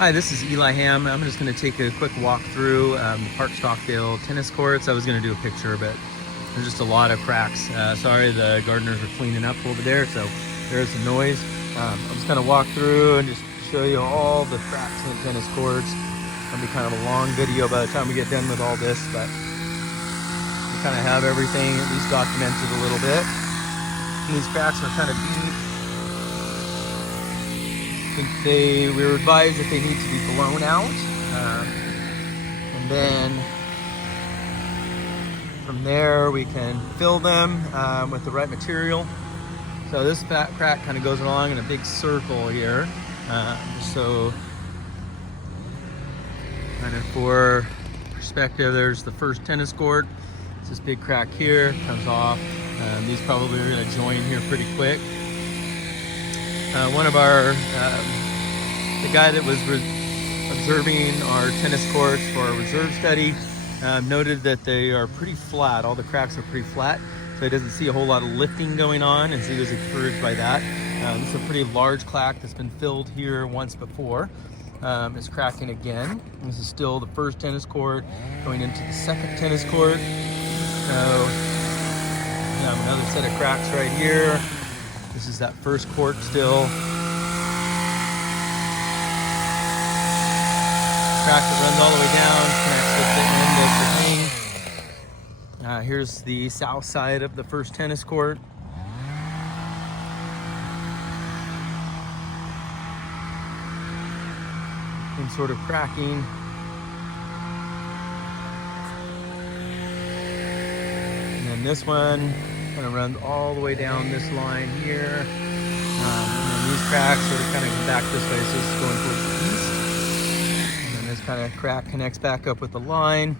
Hi, this is Eli Ham. I'm just going to take a quick walk through the Park Stockdale tennis courts. I was going to do a picture, but there's just a lot of cracks. Sorry, the gardeners are cleaning up over there, so there's some noise. I'm just going to walk through and just show you all the cracks in the tennis courts. It'll be kind of a long video by the time we get done with all this, but we kind of have everything at least documented a little bit. And these cracks are kind of deep. We were advised that they need to be blown out, and then from there we can fill them with the right material. So this crack kind of goes along in a big circle here, so kind of for perspective, there's the first tennis court. It's this big crack here, comes off. These probably are going to join here pretty quick. One of our, the guy that was observing our tennis courts for our reserve study noted that they are pretty flat. All the cracks are pretty flat, so he doesn't see a whole lot of lifting going on, and so he was encouraged by that. This is a pretty large crack that's been filled here once before. It's cracking again. This is still the first tennis court going into the second tennis court. So another set of cracks right here. This is that first court still. Crack that runs all the way down, connects with the end of the thing. Here's the south side of the first tennis court. And sort of cracking. And then this one kind of runs all the way down this line here. And then these cracks sort of kind of come back this way, so this is going towards the east. And then this kind of crack connects back up with the line.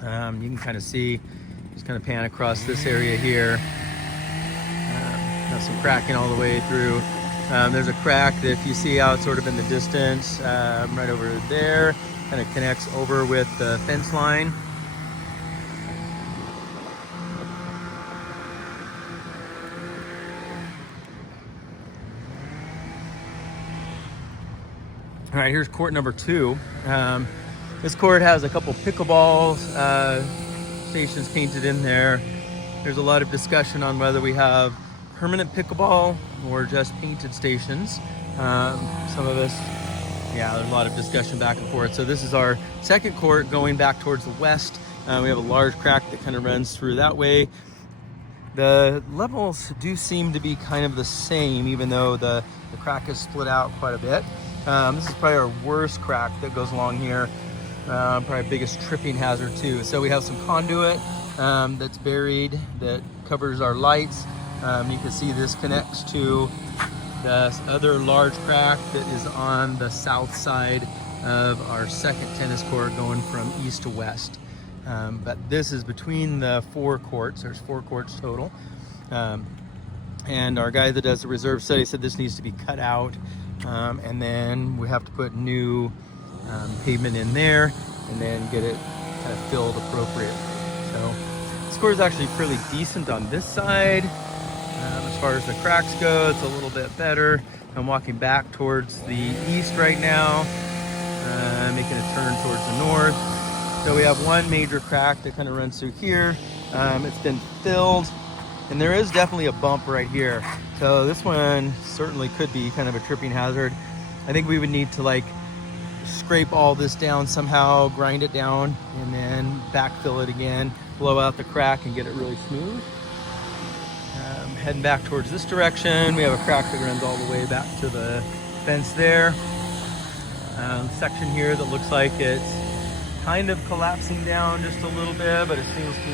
You can kind of see, just kind of pan across this area here. Got some cracking all the way through. There's a crack that if you see out sort of in the distance, right over there, kind of connects over with the fence line. All right, here's court number 2. This court has a couple pickleball stations painted in there. There's a lot of discussion on whether we have permanent pickleball or just painted stations. Some of us, there's a lot of discussion back and forth. So this is our second court going back towards the west. We have a large crack that kind of runs through that way. The levels do seem to be kind of the same, even though the crack is split out quite a bit. This is probably our worst crack that goes along here. Probably biggest tripping hazard too. So we have some conduit that's buried that covers our lights. You can see this connects to this other large crack that is on the south side of our second tennis court going from east to west. But this is between the 4 courts. There's 4 courts total. And our guy that does the reserve study said this needs to be cut out. And then we have to put new pavement in there and then get it kind of filled appropriately. So the score is actually fairly decent on this side. As far as the cracks go, it's a little bit better. I'm walking back towards the east right now, making a turn towards the north. So we have one major crack that kind of runs through here. It's been filled, and there is definitely a bump right here. So this one certainly could be kind of a tripping hazard. I think we would need to scrape all this down somehow, grind it down, and then backfill it again, blow out the crack and get it really smooth. Heading back towards this direction, we have a crack that runs all the way back to the fence there. Section here that looks like it's kind of collapsing down just a little bit, but it seems to be